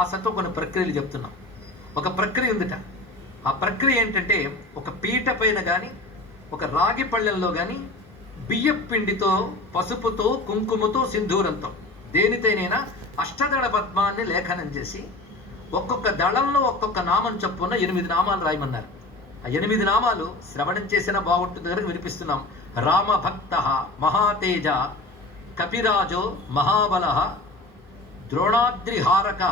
ఆశతో కొన్ని ప్రక్రియలు చెప్తున్నాం. ఒక ప్రక్రియ ఉందిట. ఆ ప్రక్రియ ఏంటంటే, ఒక పీట పైన కానీ ఒక రాగి పళ్ళెంలో కానీ బియ్యం పిండితో, పసుపుతో, కుంకుమతో, సింధూరంతో దేనితోనైనా అష్టదళ పద్మాన్ని లేఖనం చేసి ఒక్కొక్క దళంలో ఒక్కొక్క నామం చొప్పున 8 నామాలు రాయమన్నారు. ఆ 8 నామాలు శ్రవణం చేసినా బాగుంటుంది కనుక వినిపిస్తున్నాం. రామభక్త మహాతేజ, కపిరాజో మహాబల, ద్రోణాద్రిహారక,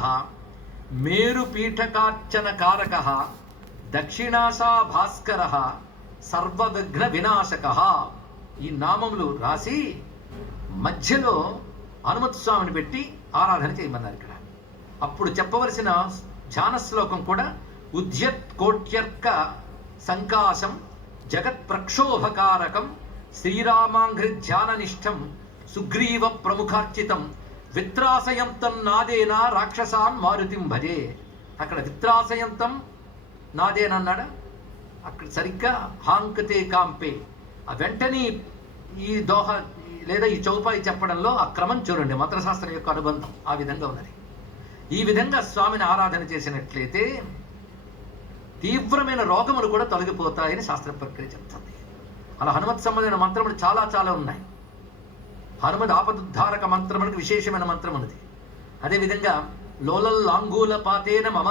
మేరుపీఠకార్చన కారక, దక్షిణాశా భాస్కర, సర్వవిఘ్న వినాశక. ఈ నామములు రాసి మధ్యలో హనుమత్ స్వామిని పెట్టి ఆరాధన చేయమన్నారు. ఇక్కడ అప్పుడు చెప్పవలసిన ధ్యాన శ్లోకం కూడా ఉద్యత్ కోట్యర్క సంకాశం జగత్ ప్రక్షోభకారకం శ్రీరామాంఘ్రి ధ్యాననిష్టం సుగ్రీవ ప్రముఖార్చితం విత్రాసయంతం నాదేన రాక్షసాన్ మారుతిం భజే. అక్కడ విత్రాసయంతం నాదేనన్నాడా, అక్కడ సరిగ్గా హాంకతే కాంపే. ఆ వెంటనే ఈ దోహ లేదా ఈ చౌపాయి చెప్పడంలో ఆ క్రమం చూడండి. మంత్రశాస్త్రం యొక్క అనుబంధం ఆ విధంగా ఉన్నది. ఈ విధంగా స్వామిని ఆరాధన చేసినట్లయితే తీవ్రమైన రోగములు కూడా తొలగిపోతాయని శాస్త్ర ప్రక్రియ చెప్తుంది. అలా హనుమత్ సంబంధమైన మంత్రములు చాలా చాలా ఉన్నాయి. హనుమద్ ఆపదుద్ధారక మంత్రములకు విశేషమైన మంత్రం ఉన్నది. అదేవిధంగా లోలల్ లాంగూల పాతేన మమ